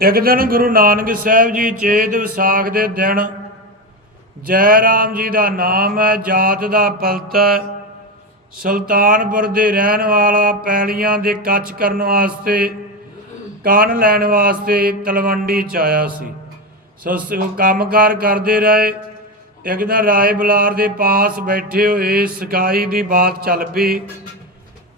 ਇੱਕ ਦਿਨ ਗੁਰੂ ਨਾਨਕ ਸਾਹਿਬ ਜੀ ਚੇਤ ਵਿਸਾਖ ਦੇ ਦਿਨ ਜੈ ਰਾਮ ਜੀ ਦਾ ਨਾਮ ਹੈ, ਜਾਤ ਦਾ ਪਲਤ ਸੁਲਤਾਨਪੁਰ ਦੇ ਰਹਿਣ ਵਾਲਾ ਪੈਲੀਆਂ ਦੇ ਕੱਚ ਕਰਨ ਵਾਸਤੇ, ਕਾਨ ਲੈਣ ਵਾਸਤੇ ਤਲਵੰਡੀ ਚ ਆਇਆ ਸੀ। ਸੋ ਸ- ਉਹ ਕੰਮਕਾਰ ਕਰਦੇ ਰਹੇ। ਇੱਕ ਦਿਨ ਰਾਏ ਬਲਾਰ ਦੇ ਪਾਸ ਬੈਠੇ ਹੋਏ ਸਕਾਈ ਦੀ ਬਾਤ ਚੱਲ ਪਈ।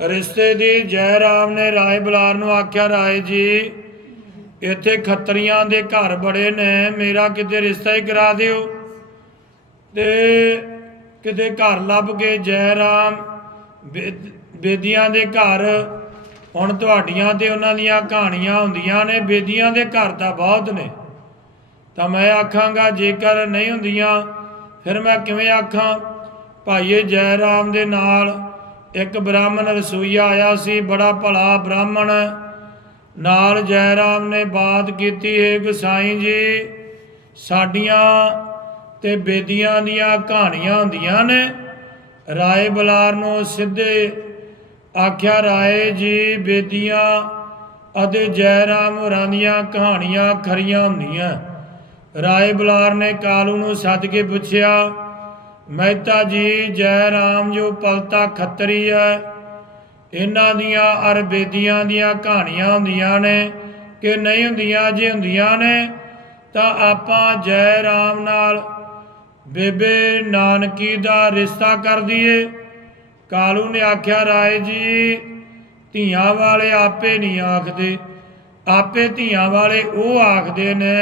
ਰਿਸ਼ਤੇ ਦੀ ਜੈ ਰਾਮ ਨੇ ਰਾਏ ਬਲਾਰ ਨੂੰ ਆਖਿਆ, ਰਾਏ ਜੀ ਇੱਥੇ ਖੱਤਰੀਆਂ ਦੇ ਘਰ ਬੜੇ ਨੇ, ਮੇਰਾ ਕਿਤੇ ਰਿਸ਼ਤਾ ਹੀ ਕਰਾ ਦਿਓ। ਤੇ ਕਿਤੇ ਘਰ ਲੱਭ ਕੇ ਜੈ ਰਾਮ ਬੇ- ਬੇਦੀਆਂ ਦੇ ਘਰ, ਹੁਣ ਤੁਹਾਡੀਆਂ ਤੇ ਉਹਨਾਂ ਦੀਆਂ ਕਹਾਣੀਆਂ ਹੁੰਦੀਆਂ ਨੇ, ਬੇਦੀਆਂ ਦੇ ਘਰ ਤਾਂ ਬਹੁਤ ਨੇ। ਤਾਂ ਮੈਂ ਆਖਾਂਗਾ, ਜੇਕਰ ਨਹੀਂ ਹੁੰਦੀਆਂ, ਫਿਰ ਮੈਂ ਕਿਵੇਂ ਆਖਾਂ? ਭਾਈਏ ਜੈ ਰਾਮ ਦੇ ਨਾਲ ਇੱਕ ਬ੍ਰਾਹਮਣ ਰਸੋਈਆ ਆਇਆ ਸੀ, ਬੜਾ ਭਲਾ ਬ੍ਰਾਹਮਣ ਨਾਲ ਜੈ ਰਾਮ ਨੇ ਬਾਤ ਕੀਤੀ, ਹੈ ਗੁਸਾਈ ਜੀ, ਸਾਡੀਆਂ ਤੇ ਬੇਦੀਆਂ ਦੀਆਂ ਕਹਾਣੀਆਂ ਹੁੰਦੀਆਂ ਨੇ। ਰਾਏ ਬਲਾਰ ਨੂੰ ਸਿੱਧੇ ਆਖਿਆ, ਰਾਏ ਜੀ, ਬੇਦੀਆਂ ਅਤੇ ਜੈ ਰਾਮ ਹੋਰਾਂ ਦੀਆਂ ਕਹਾਣੀਆਂ ਖਰੀਆਂ ਹੁੰਦੀਆਂ। ਰਾਏ ਬਲਾਰ ਨੇ ਕਾਲੂ ਨੂੰ ਸੱਦ ਕੇ ਪੁੱਛਿਆ, ਮਹਿਤਾ ਜੀ ਜੈ ਰਾਮ ਜੋ ਪਲਤਾ ਖੱਤਰੀ ਹੈ ਇਹਨਾਂ ਦੀਆਂ ਅਰ ਬੇਦੀਆਂ ਦੀਆਂ ਕਹਾਣੀਆਂ ਹੁੰਦੀਆਂ ਨੇ ਕਿ ਨਹੀਂ ਹੁੰਦੀਆਂ ਜੇ ਹੁੰਦੀਆਂ ਨੇ ਤਾਂ ਆਪਾਂ ਜੈ ਰਾਮ ਨਾਲ ਬੇਬੇ ਨਾਨਕੀ ਦਾ ਰਿਸ਼ਤਾ ਕਰ ਦਈਏ। ਕਾਲੂ ਨੇ ਆਖਿਆ ਰਾਏ ਜੀ ਧੀਆਂ ਵਾਲੇ ਆਪੇ ਨਹੀਂ ਆਖਦੇ। ਆਪੇ ਧੀਆਂ ਵਾਲੇ ਉਹ ਆਖਦੇ ਨੇ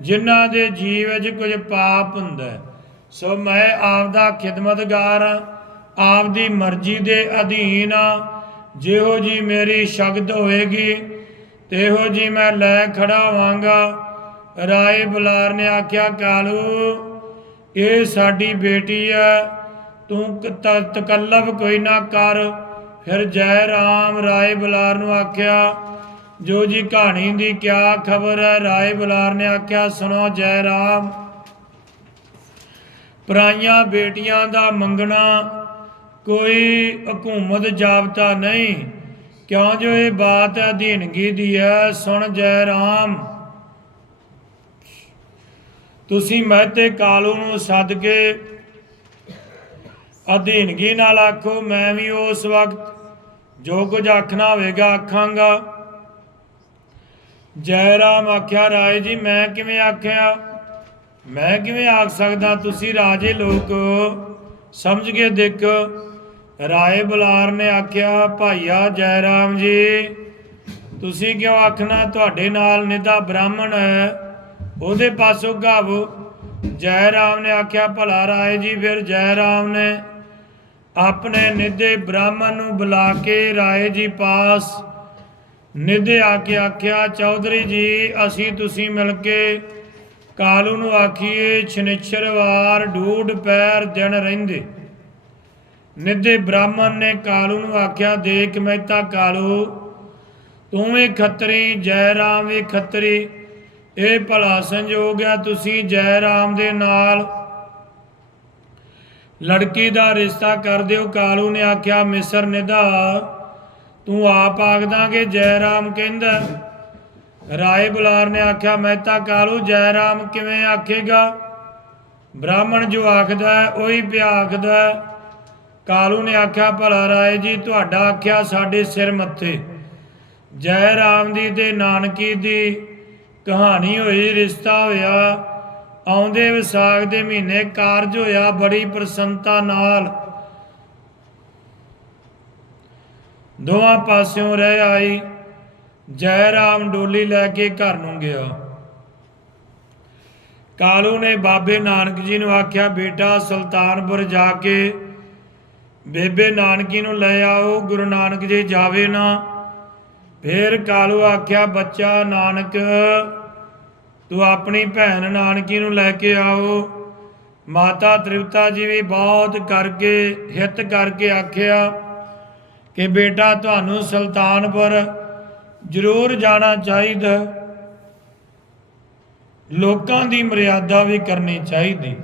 ਜਿਨ੍ਹਾਂ ਦੇ ਜੀਵ ਵਿੱਚ ਕੁਝ ਪਾਪ ਹੁੰਦਾ ਸੋ ਮੈਂ ਆਪ ਦਾ ਖਿਦਮਤਗਾਰ ਹਾਂ, ਆਪ ਦੀ ਮਰਜ਼ੀ ਦੇ ਅਧੀਨ ਆ। ਜਿਹੋ ਜੀ ਮੇਰੀ ਸ਼ਗਦ ਹੋਏਗੀ, ਤੇਹੋ ਜੀ ਮੈਂ ਲੈ ਖੜਾ ਹੋਵਾਂਗਾ ਰਾਏ ਬੁਲਾਰ ਨੇ ਆਖਿਆ, ਕਾਲੂ, ਇਹ ਸਾਡੀ ਬੇਟੀ ਹੈ ਤੂੰ ਕ- ਤ- ਤਕੱਲਫ ਕੋਈ ਨਾ ਕਰ। ਫਿਰ ਜੈ ਰਾਮ ਰਾਏ ਬੁਲਾਰ ਨੂੰ ਆਖਿਆ, ਜੋ ਜੀ ਕਹਾਣੀ ਦੀ ਕਿਆ ਖਬਰ ਹੈ ਰਾਏ ਬੁਲਾਰ ਨੇ ਆਖਿਆ, ਸੁਣੋ ਜੈ ਰਾਮ ਪਰਾਈਆਂ ਬੇਟੀਆਂ ਦਾ ਮੰਗਣਾ ਕੋਈ ਹਕੂਮਤ ਜਾਬਤਾ ਨਹੀਂ। ਕਿਉਂ ਜੋ ਇਹ ਬਾਤ ਅਧੀਨਗੀ ਦੀ ਹੈ ਸੁਣ ਜੈ ਰਾਮ। ਤੁਸੀਂ ਮਹਿਤੇ ਕਾਲੂ ਨੂੰ ਸੱਦ ਕੇ ਅਧੀਨਗੀ ਨਾਲ ਆਖੋ, ਮੈਂ ਵੀ ਉਸ ਵਕਤ ਜੋ ਕੁਝ ਆਖਣਾ ਹੋਵੇਗਾ ਆਖਾਂਗਾ। ਜੈ ਰਾਮ ਆਖਿਆ, ਰਾਏ ਜੀ, ਮੈਂ ਕਿਵੇਂ ਆਖਿਆ? ਮੈਂ ਕਿਵੇਂ ਆਖ ਸਕਦਾ? ਤੁਸੀਂ ਰਾਜੇ ਲੋਕ ਸਮਝ ਕੇ ਦੇਖੋ। ਰਾਏ ਬੁਲਾਰ ਨੇ ਆਖਿਆ, ਭਾਈਆ ਜੈ ਰਾਮ ਜੀ, ਤੁਸੀਂ ਕਿਉਂ ਆਖਣਾ ਤੁਹਾਡੇ ਨਾਲ ਨਿਦਾ ਬ੍ਰਾਹਮਣ ਹੈ? ਉਹਦੇ ਪਾਸੋਂ ਗਾਵੋ ਜੈ ਰਾਮ ਨੇ ਆਖਿਆ, ਭਲਾ ਰਾਏ ਜੀ, ਫਿਰ ਜੈ ਰਾਮ ਨੇ ਆਪਣੇ ਨਿਦੇ ਬ੍ਰਾਹਮਣ ਨੂੰ ਬੁਲਾ ਕੇ ਰਾਏ ਜੀ ਪਾਸ। ਨਿਦੇ ਆ ਕੇ ਆਖਿਆ, ਚੌਧਰੀ ਜੀ, ਅਸੀਂ ਤੁਸੀਂ ਮਿਲ ਕੇ ਕਾਲੂ ਨੂੰ ਆਖੀਏ, ਛਨਿਛਰਵਾਰ ਢੂਡ ਪੈਰ ਦਿਨ ਰਹਿੰਦੇ। ਨਿੱਧੇ ਬ੍ਰਾਹਮਣ ਨੇ ਕਾਲੂ ਨੂੰ ਆਖਿਆ, ਦੇਖ ਮਹਿਤਾ ਕਾਲੂ, ਤੂੰ ਵੀ ਖੱਤਰੀ ਜੈ ਰਾਮ ਵੀ ਖੱਤਰੀ। ਇਹ ਭਲਾ ਸੰਜੋਗ ਆ, ਤੁਸੀਂ ਜੈ ਰਾਮ ਦੇ ਨਾਲ ਲੜਕੀ ਦਾ ਰਿਸ਼ਤਾ ਕਰ ਦਿਓ। ਕਾਲੂ ਨੇ ਆਖਿਆ, ਮਿਸਰ ਨਿਧਾ, ਤੂੰ ਆਪ ਆਖਦਾ ਕਿ ਜੈ ਰਾਮ ਕਹਿੰਦਾ। ਰਾਏ ਬੁਲਾਰ ਨੇ ਆਖਿਆ ਮਹਿਤਾ ਕਾਲੂ ਜੈ ਰਾਮ ਕਿਵੇਂ ਆਖੇਗਾ? ਬ੍ਰਾਹਮਣ ਜੋ ਆਖਦਾ ਉਹੀ ਪਿਆ ਆਖਦਾ ਕਾਲੂ ਨੇ ਆਖਿਆ, ਭਲਾ ਰਾਏ ਜੀ, ਤੁਹਾਡਾ ਆਖਿਆ ਸਾਡੇ ਸਿਰ ਮੱਥੇ। ਜੈ ਰਾਮ ਦੀ ਤੇ ਨਾਨਕੀ ਦੀ ਕਹਾਣੀ ਹੋਈ, ਰਿਸ਼ਤਾ ਹੋਇਆ। ਆਉਂਦੇ ਵਿਸਾਖ ਦੇ ਮਹੀਨੇ ਕਾਰਜ ਹੋਇਆ ਬੜੀ ਪ੍ਰਸੰਨਤਾ ਨਾਲ। ਦੋਵਾਂ ਪਾਸਿਓਂ ਰਹਿ ਆਈ। ਜੈ ਰਾਮ ਡੋਲੀ ਲੈ ਕੇ ਘਰ ਨੂੰ ਗਿਆ। ਕਾਲੂ ਨੇ ਬਾਬੇ ਨਾਨਕ ਜੀ ਨੂੰ ਆਖਿਆ, ਬੇਟਾ, ਸੁਲਤਾਨਪੁਰ ਜਾ ਕੇ ਬੇਬੇ ਨਾਨਕੀ ਨੂੰ ਲੈ ਆਓ, ਗੁਰੂ ਨਾਨਕ ਜੀ ਜਾਵੇ ਨਾ। ਫੇਰ ਕਾਲੂ ਆਖਿਆ, ਬੱਚਾ ਨਾਨਕ, ਤੂੰ ਆਪਣੀ ਭੈਣ ਨਾਨਕੀ ਨੂੰ ਲੈ ਕੇ ਆਓ। ਮਾਤਾ ਤ੍ਰਿਪਤਾ ਜੀ ਵੀ ਬਹੁਤ ਕਰਕੇ, ਹਿੱਤ ਕਰਕੇ ਆਖਿਆ ਕਿ ਬੇਟਾ, ਤੁਹਾਨੂੰ ਸੁਲਤਾਨਪੁਰ ਜ਼ਰੂਰ ਜਾਣਾ ਚਾਹੀਦਾ। ਲੋਕਾਂ ਦੀ ਮਰਿਆਦਾ ਵੀ ਕਰਨੀ ਚਾਹੀਦੀ।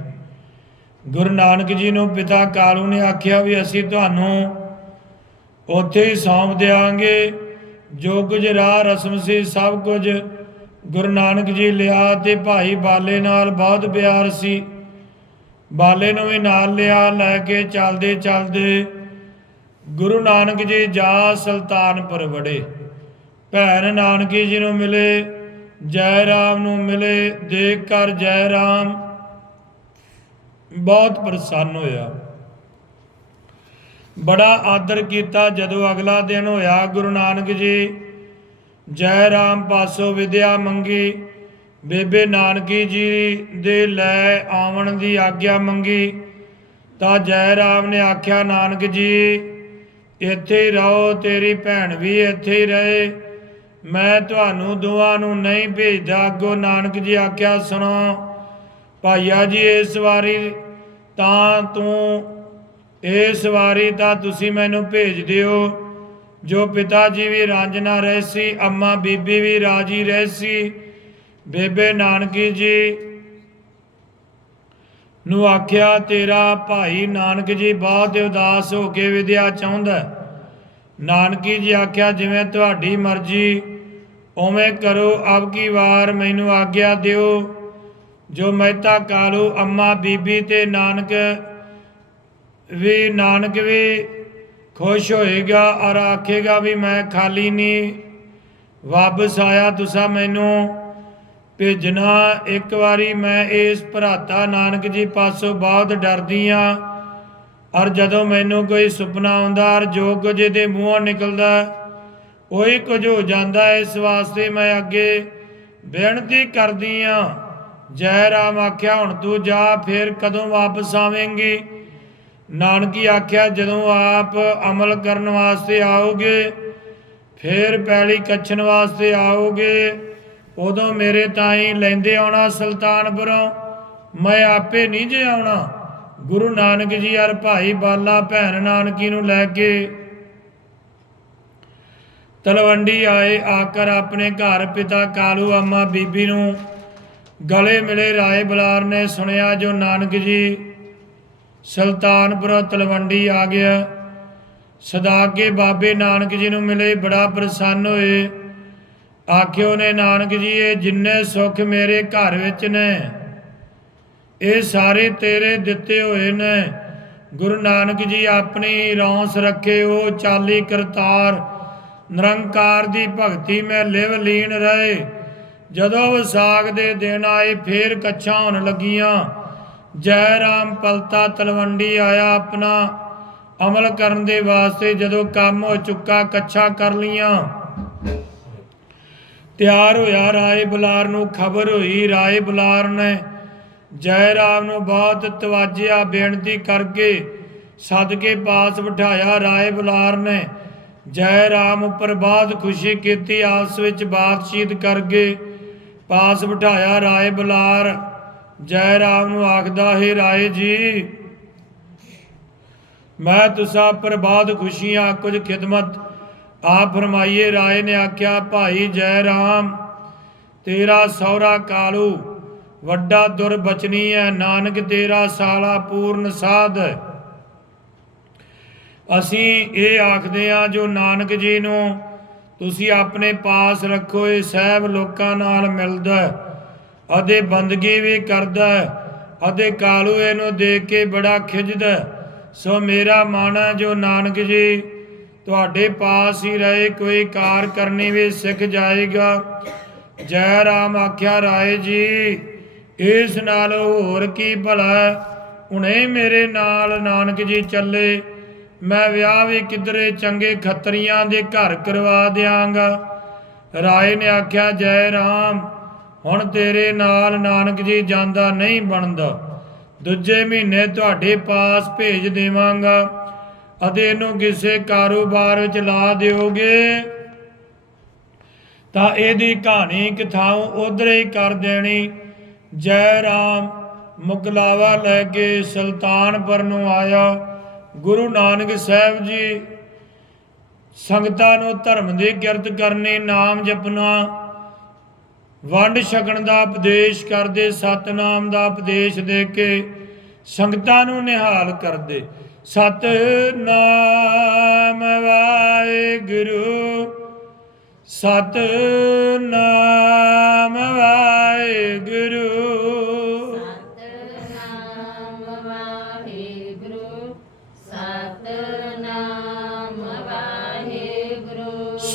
ਗੁਰੂ ਨਾਨਕ ਜੀ ਨੂੰ ਪਿਤਾ ਕਾਲੂ ਨੇ ਆਖਿਆ ਵੀ ਅਸੀਂ ਤੁਹਾਨੂੰ ਉੱਥੇ ਹੀ ਸੌਂਪ ਦਿਆਂਗੇ। ਜੋ ਕੁਝ ਰਾਹ ਰਸਮ ਸੀ, ਸਭ ਕੁਝ ਗੁਰੂ ਨਾਨਕ ਜੀ ਲਿਆ ਤੇ ਭਾਈ ਬਾਲੇ ਨਾਲ ਬਹੁਤ ਪਿਆਰ ਸੀ। ਬਾਲੇ ਨੂੰ ਵੀ ਨਾਲ ਲਿਆ, ਲੈ ਕੇ ਚੱਲਦੇ ਚੱਲਦੇ ਗੁਰੂ ਨਾਨਕ ਜੀ ਜਾ ਸੁਲਤਾਨਪੁਰ ਵੜੇ। ਭੈਣ ਨਾਨਕੀ ਜੀ ਨੂੰ ਮਿਲੇ, ਜੈ ਰਾਮ ਨੂੰ ਮਿਲੇ, ਦੇਖ ਕਰ ਜੈ ਰਾਮ। ਬਹੁਤ ਪ੍ਰਸੰਨ ਹੋਇਆ। ਬੜਾ ਆਦਰ ਕੀਤਾ ਜਦੋਂ ਅਗਲਾ ਦਿਨ ਹੋਇਆ, ਗੁਰੂ ਨਾਨਕ ਜੀ ਜੈ ਰਾਮ ਪਾਸੋਂ ਵਿਦਿਆ ਮੰਗੀ, ਬੇਬੇ ਨਾਨਕੀ ਜੀ ਦੇ ਲੈ ਆਵਣ ਦੀ ਆਗਿਆ ਮੰਗੀ, ਤਾਂ ਜੈ ਰਾਮ ਨੇ ਆਖਿਆ, ਨਾਨਕ ਜੀ, ਇੱਥੇ ਹੀ ਰਹੋ, ਤੇਰੀ ਭੈਣ ਵੀ ਇੱਥੇ ਹੀ ਰਹੇ। ਮੈਂ ਤੁਹਾਨੂੰ ਦੋਵਾਂ ਨੂੰ ਨਹੀਂ ਭੇਜਦਾ। ਅੱਗੋਂ ਨਾਨਕ ਜੀ ਆਖਿਆ, ਸੁਣੋ ਭਾਈਆ ਜੀ, ਇਸ ਵਾਰੀ ਤਾਂ ਤੂੰ, ਇਸ ਵਾਰੀ ਤਾਂ ਤੁਸੀਂ ਮੈਨੂੰ ਭੇਜ ਦਿਓ। ਜੋ ਪਿਤਾ ਜੀ ਵੀ ਰਾਂਝਣਾ ਰਹੇ ਸੀ, ਅੰਮਾ ਬੀਬੀ ਵੀ ਰਾਜੀ ਰਹੇ ਸੀ। ਬੇਬੇ ਨਾਨਕੀ ਜੀ ਨੂੰ ਆਖਿਆ, ਤੇਰਾ ਭਾਈ ਨਾਨਕ ਜੀ ਬਹੁਤ ਉਦਾਸ ਹੋ ਕੇ ਵਿਦਿਆ ਚਾਹੁੰਦਾ ਨਾਨਕੀ ਜੀ ਆਖਿਆ, ਜਿਵੇਂ ਤੁਹਾਡੀ ਮਰਜ਼ੀ, ਉਵੇਂ ਕਰੋ, ਅਬ ਕੀ ਵਾਰ ਮੈਨੂੰ ਆਗਿਆ ਦਿਓ। ਜੋ ਮਹਿਤਾ ਕਾਲੂ ਅੰਮਾ ਬੀਬੀ ਤੇ ਨਾਨਕ ਵੀ ਨਾਨਕ ਵੀ ਖੁਸ਼ ਹੋਏਗਾ ਔਰ ਆਖੇਗਾ ਵੀ ਮੈਂ ਖਾਲੀ ਨਹੀਂ। ਵਾਪਸ ਆਇਆ ਤੁਸੀਂ ਮੈਨੂੰ ਭੇਜਣਾ। ਇੱਕ ਵਾਰੀ ਮੈਂ ਇਸ ਭਰਾਤਾ ਨਾਨਕ ਜੀ ਪਾਸੋਂ ਬਹੁਤ ਡਰਦੀ ਆ ਔਰ ਜਦੋਂ ਮੈਨੂੰ ਕੋਈ ਸੁਪਨਾ ਆਉਂਦਾ ਔਰ ਜੋ ਕੁਝ ਇਹਦੇ ਮੂੰਹੋਂ ਨਿਕਲਦਾ, ਉਹੀ ਕੁਝ ਹੋ ਜਾਂਦਾ। ਇਸ ਵਾਸਤੇ ਮੈਂ ਅੱਗੇ ਬੇਨਤੀ ਕਰਦੀ ਆ। ਜੈ ਰਾਮ ਆਖਿਆ, ਹੁਣ ਤੂੰ ਜਾ, ਫਿਰ ਕਦੋਂ ਵਾਪਸ ਆਵੇਂਗੀ? ਨਾਨਕੀ ਆਖਿਆ, ਜਦੋਂ ਆਪ ਅਮਲ ਕਰਨ ਵਾਸਤੇ ਆਓਗੇ, ਫਿਰ ਪੈਲੀ ਕੱਛਣ ਵਾਸਤੇ ਆਓਗੇ। ਉਦੋਂ ਮੇਰੇ ਤਾਈਂ ਲੈਂਦੇ ਆਉਣਾ ਸੁਲਤਾਨਪੁਰੋਂ। ਮੈਂ ਆਪੇ ਨਹੀਂ ਜੇ ਆਉਣਾ। ਗੁਰੂ ਨਾਨਕ ਜੀ ਅਰ ਭਾਈ ਬਾਲਾ ਭੈਣ ਨਾਨਕੀ ਨੂੰ ਲੈ ਕੇ ਤਲਵੰਡੀ ਆਏ, ਆਕਰ ਆਪਣੇ ਘਰ ਪਿਤਾ ਕਾਲੂ ਅੰਮਾ ਬੀਬੀ ਨੂੰ ਗਲੇ ਮਿਲੇ ਰਾਏ ਬਲਾਰ ਨੇ ਸੁਣਿਆ ਜੋ ਨਾਨਕ ਜੀ, ਸੁਲਤਾਨਪੁਰ ਤਲਵੰਡੀ ਆ ਗਿਆ। ਸਦਾਕੇ ਬਾਬੇ ਨਾਨਕ ਜੀ ਨੂੰ ਮਿਲੇ, ਬੜਾ ਪ੍ਰਸੰਨ ਹੋਏ। ਆਖਿਓ ਨੇ, ਨਾਨਕ ਜੀ, ਇਹ ਜਿੰਨੇ ਸੁੱਖ ਮੇਰੇ ਘਰ ਵਿੱਚ ਨੇ, ਇਹ ਸਾਰੇ ਤੇਰੇ ਦਿੱਤੇ ਹੋਏ ਨੇ। ਗੁਰੂ ਨਾਨਕ ਜੀ ਆਪਣੀ ਰੌਂਸ ਰੱਖੇ, ਉਹ ਚਾਲੀ ਕਰਤਾਰ, ਨਿਰੰਕਾਰ ਦੀ ਭਗਤੀ ਮੈਂ ਲਿਵ ਲੀਨ ਰਹੇ। ਜਦੋਂ ਵਿਸਾਖ ਦੇ ਦਿਨ ਆਏ, ਫੇਰ ਕੱਛਾਂ ਹੋਣ ਲੱਗੀਆਂ। ਜੈ ਰਾਮ ਪਲਤਾ ਤਲਵੰਡੀ ਆਇਆ ਆਪਣਾ ਅਮਲ ਕਰਨ ਦੇ ਵਾਸਤੇ, ਜਦੋਂ ਕੰਮ ਹੋ ਚੁੱਕਾ, ਕੱਛਾ ਕਰ ਲੀਆਂ ਤਿਆਰ ਹੋਇਆ ਰਾਏ ਬੁਲਾਰ ਨੂੰ, ਖਬਰ ਹੋਈ ਰਾਏ ਬੁਲਾਰ ਨੇ, ਜੈ ਰਾਮ ਨੂੰ ਬਹੁਤ ਤਵਾਜਿਆ ਬੇਨਤੀ ਕਰਕੇ ਸੱਦ ਕੇ ਪਾਸ ਬਿਠਾਇਆ ਰਾਏ ਬੁਲਾਰ ਨੇ। ਜੈ ਰਾਮ ਉੱਪਰ ਬਹੁਤ ਖੁਸ਼ੀ ਕੀਤੀ, ਆਪਸ ਵਿੱਚ ਬਾਤਚੀਤ ਕਰਕੇ ਪਾਸ ਬਿਠਾਇਆ ਰਾਏ ਬੁਲਾਰ। ਜੈ ਰਾਮ ਨੂੰ ਆਖਦਾ, ਹੈ ਰਾਏ ਜੀ, ਮੈਂ ਤੁਸਾਂ ਪ੍ਰਬਾਦ ਖੁਸ਼ੀਆਂ, ਕੁਝ ਖਿਦਮਤ ਆਪ ਫਰਮਾਈਏ। ਰਾਏ ਨੇ ਆਖਿਆ, ਭਾਈ ਜੈ ਰਾਮ, ਤੇਰਾ ਸੌਰਾ ਕਾਲੂ, ਵੱਡਾ ਦੁਰਬਚਨੀ ਹੈ ਨਾਨਕ ਤੇਰਾ ਸਾਲਾ ਪੂਰਨ ਸਾਧ। ਅਸੀਂ ਇਹ ਆਖਦੇ ਆ, ਜੋ ਨਾਨਕ ਜੀ ਨੂੰ ਤੁਸੀਂ ਆਪਣੇ ਪਾਸ ਰੱਖੋ, ਇਹ ਸਹਿਬ ਲੋਕਾਂ ਨਾਲ ਮਿਲਦਾ ਅਤੇ ਬੰਦਗੀ ਵੀ ਕਰਦਾ ਅਤੇ ਕਾਲੂ ਇਹਨੂੰ ਦੇਖ ਕੇ ਬੜਾ ਖਿਜਦਾ ਸੋ ਮੇਰਾ ਮਨ ਹੈ ਜੋ ਨਾਨਕ ਜੀ, ਤੁਹਾਡੇ ਪਾਸ ਹੀ ਰਹੇ, ਕੋਈ ਕਾਰ ਕਰਨੀ ਵੀ ਸਿੱਖ ਜਾਏਗਾ। ਜੈ ਰਾਮ ਆਖਿਆ, ਰਾਏ ਜੀ, ਇਸ ਨਾਲ ਹੋਰ ਕੀ ਭਲਾ ਹੁਣੇ ਮੇਰੇ ਨਾਲ ਨਾਨਕ ਜੀ ਚੱਲੇ। ਮੈਂ ਵਿਆਹ ਵੀ ਕਿਧਰੇ ਚੰਗੇ ਖੱਤਰੀਆਂ ਦੇ ਘਰ ਕਰਵਾ ਦਿਆਂਗਾ। ਰਾਏ ਨੇ ਆਖਿਆ, ਜੈ ਰਾਮ, ਹੁਣ ਤੇਰੇ ਨਾਲ ਨਾਨਕ ਜੀ ਜਾਂਦਾ ਨਹੀਂ ਬਣਦਾ। ਦੂਜੇ ਮਹੀਨੇ ਤੁਹਾਡੇ ਪਾਸ ਭੇਜ ਦੇਵਾਂਗਾ ਅਤੇ ਇਹਨੂੰ ਕਿਸੇ ਕਾਰੋਬਾਰ ਵਿੱਚ ਲਾ ਦਿਓਗੇ। ਤਾਂ ਇਹਦੀ ਕਹਾਣੀ ਕਿਥਾਉ ਉਧਰ ਹੀ ਕਰ ਦੇਣੀ। ਜੈ ਰਾਮ, ਮੁਕਲਾਵਾ ਲੈ ਕੇ ਸੁਲਤਾਨਪੁਰ ਨੂੰ ਆਇਆ। ਗੁਰੂ ਨਾਨਕ ਸਾਹਿਬ ਜੀ, ਸੰਗਤਾਂ ਨੂੰ ਧਰਮ ਦੀ ਕਿਰਤ ਕਰਨੀ, ਨਾਮ ਜਪਣਾ, ਵੰਡ ਛਕਣ ਦਾ ਉਪਦੇਸ਼ ਕਰਦੇ, ਸਤਨਾਮ ਦਾ ਉਪਦੇਸ਼ ਦੇ ਕੇ ਸੰਗਤਾਂ ਨੂੰ ਨਿਹਾਲ ਕਰਦੇ। ਸਤਨਾਮ ਵਾਹਿਗੁਰੂ, ਸਤਨਾਮ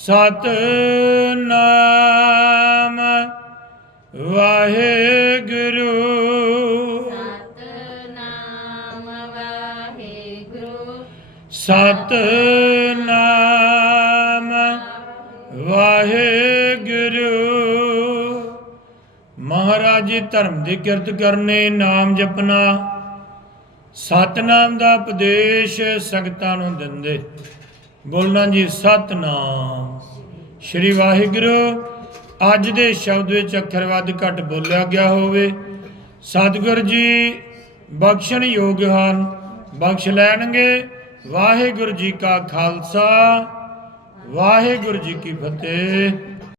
ਸਤਨਾਮ ਵਾਹਿਗੁਰੂ। ਸਤਨਾਮ ਵਾਹਿਗੁਰੂ। ਸਤਨਾਮ ਵਾਹਿਗੁਰੂ। ਮਹਾਰਾਜ ਜੀ ਧਰਮ ਦੀ ਕਿਰਤ ਕਰਨੇ ਨਾਮ ਜਪਣਾ ਸਤਨਾਮ ਦਾ ਉਪਦੇਸ਼ ਸੰਗਤਾਂ ਨੂੰ ਦਿੰਦੇ। ਬੋਲਣਾ ਜੀ ਸਤਨਾਮ। ਸ਼੍ਰੀ ਵਾਹਿਗੁਰੂ, ਅੱਜ ਦੇ ਸ਼ਬਦ ਵਿੱਚ ਅੱਖਰ ਵੱਧ ਘੱਟ ਬੋਲਿਆ ਗਿਆ ਹੋਵੇ। ਸਤਿਗੁਰ ਜੀ, ਬਖਸ਼ਣ ਯੋਗ ਹਨ, ਬਖਸ਼ ਲੈਣਗੇ। ਵਾਹਿਗੁਰੂ ਜੀ ਕਾ ਖਾਲਸਾ, ਵਾਹਿਗੁਰੂ ਜੀ ਕੀ ਫਤਿਹ।